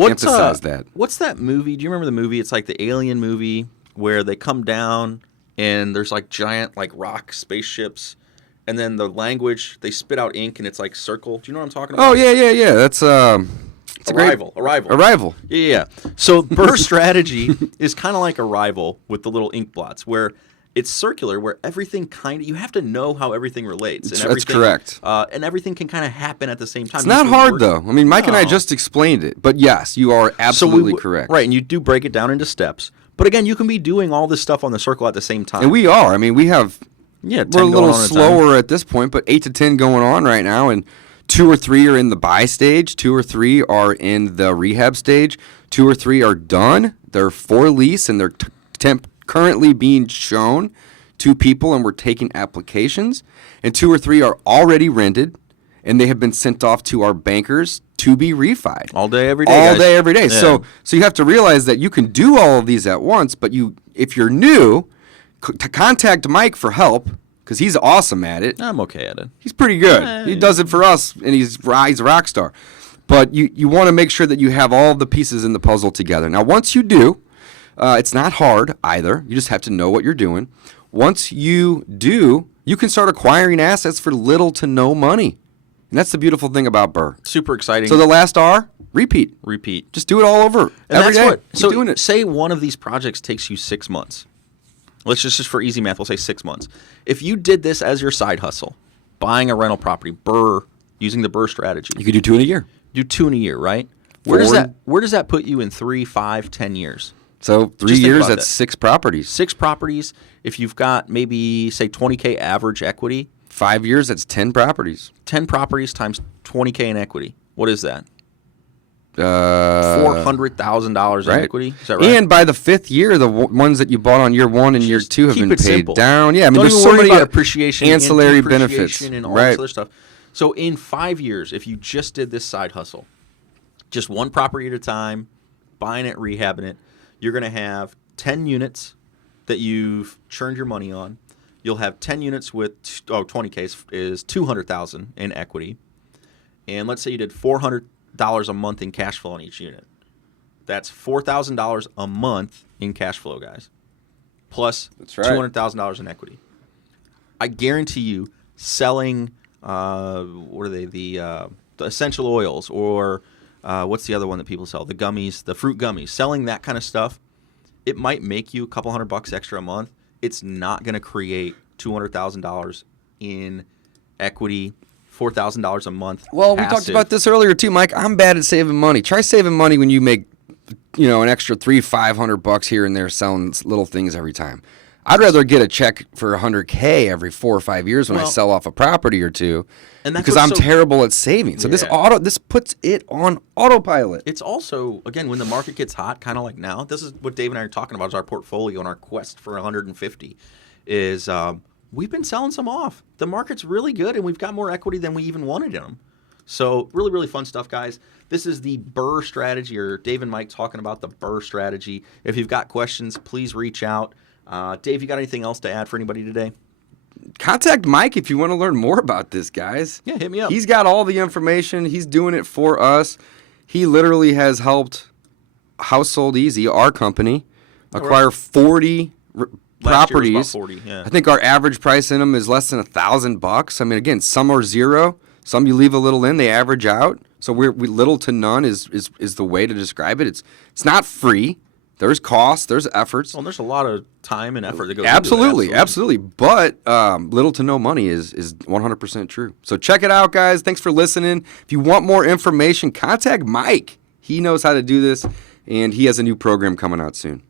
emphasize that. What's that movie? Do you remember the movie? It's like the alien movie where they come down and there's like giant like rock spaceships, and then the language, they spit out ink and it's like circle. Do you know what I'm talking about? Oh yeah. That's Arrival. Arrival. Yeah. So BRRRR strategy is kind of like Arrival with the little ink blots, where it's circular, where everything you have to know how everything relates. And That's correct. And everything can kind of happen at the same time. It's not hard, though. I mean, Mike and I just explained it. But yes, you are absolutely correct. Right, and you do break it down into steps. But again, you can be doing all this stuff on the circle at the same time. And we are. I mean, we're a little slower at this point, but 8 to 10 going on right now, and 2 or 3 are in the buy stage, 2 or 3 are in the rehab stage, 2 or 3 are done. They're for lease, and they're currently being shown to people, and we're taking applications. And 2 or 3 are already rented, and they have been sent off to our bankers to be refied. All day, every day. All day, every day. Yeah. So you have to realize that you can do all of these at once, but if you're new, to contact Mike for help, because he's awesome at it. I'm okay at it. He's pretty good. He does it for us, and he's a rock star. But you want to make sure that you have all the pieces in the puzzle together. Now, once you do, it's not hard either. You just have to know what you're doing. Once you do, you can start acquiring assets for little to no money. And that's the beautiful thing about BRRRR. Super exciting. So the last R, repeat. Just do it all over every day. So doing it. Say one of these projects takes you 6 months. Let's just for easy math, we'll say 6 months. If you did this as your side hustle, buying a rental property, BRRRR, using the BRRRR strategy. You could do 2 in a year. Do 2 in a year, right? Where does that put you in 3, 5, 10 years? So 3 years, that's 6 properties. 6 properties. If you've got maybe, say, $20K average equity. 5 years, that's 10 properties. 10 properties times $20K in equity. What is that? $400,000 in equity. Is that right? And by the 5th year, the ones that you bought on year 1 and year 2 have been paid simple. down. Yeah, I mean, Don't there's even so worry many about appreciation, ancillary and benefits, and all this other stuff. So in 5 years, if you just did this side hustle, just one property at a time, buying it, rehabbing it, you're going to have 10 units that you've churned your money on. You'll have 10 units with 20K is $200,000 in equity, and let's say you did $400 a month in cash flow on each unit. That's $4,000 a month in cash flow, guys. Plus $200,000 in equity. I guarantee you, selling what are they? The essential oils, or what's the other one that people sell? The gummies, the fruit gummies. Selling that kind of stuff, it might make you a couple $100 extra a month. It's not going to create $200,000 in equity. $4,000 a month. Well, we talked about this earlier too, Mike. I'm bad at saving money. Try saving money when you make, an extra $300-500 here and there selling little things every time. I'd rather get a check for $100K every 4 or 5 years when I sell off a property or two, and because I'm terrible at saving. So this puts it on autopilot. It's also, again, when the market gets hot, kind of like now. This is what Dave and I are talking about: is our portfolio and our quest for 150. Is we've been selling some off. The market's really good, and we've got more equity than we even wanted in them. So really, really fun stuff, guys. This is the BRRRR strategy, or Dave and Mike talking about the BRRRR strategy. If you've got questions, please reach out. Dave, you got anything else to add for anybody today? Contact Mike if you want to learn more about this, guys. Yeah, hit me up. He's got all the information. He's doing it for us. He literally has helped Household Easy, our company, acquire 40 properties. Last year was about 40, yeah. I think our average price in them is less than $1,000. I mean, again, some are zero, some you leave a little in, they average out. So we little to none is the way to describe it. It's not free. There's costs, there's efforts. Well, there's a lot of time and effort that goes absolutely, into it. Absolutely. But little to no money is 100% true. So check it out, guys. Thanks for listening. If you want more information, contact Mike. He knows how to do this, and he has a new program coming out soon.